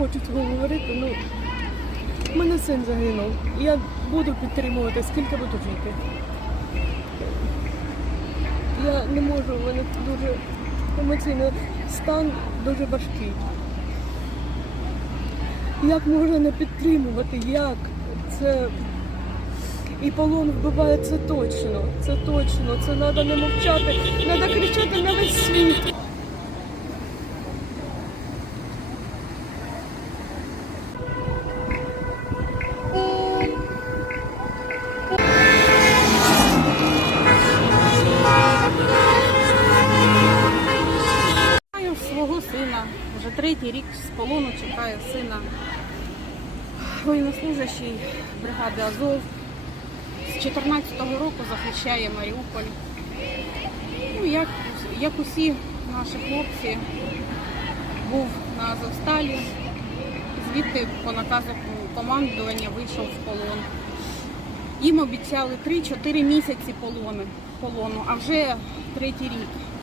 хочу цього говорити. Ну, в мене син загинув. Я буду підтримувати, скільки буду жити. Я не можу, в мене дуже емоційний стан дуже важкий. Як можна не підтримувати? Як? Це і полон вбиває це точно. Це точно. Це треба не мовчати, треба кричати на весь світ. Сина. Вже третій рік з полону чекаю сина. Воєннослужащий бригади Азов. З 14-го року захищає Маріуполь. Ну, як, як усі наші хлопці, був на Азовсталі. Звідти по наказу командування вийшов в полон. Їм обіцяли 3-4 місяці полону, а вже третій рік.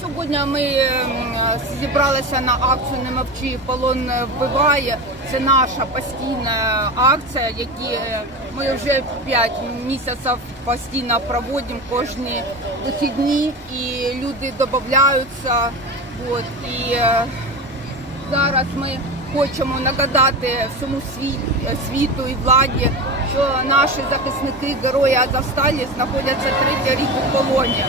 Сьогодні ми зібралися на акцію Не мовчи, полон вбиває. Це наша постійна акція, які е, ми вже 5 місяців постійно проводимо кожні вихідні, і люди додаються. І е, зараз ми хочемо нагадати всьому світу і владі, що наші захисники, герої Азовсталі знаходяться третій рік у полоні.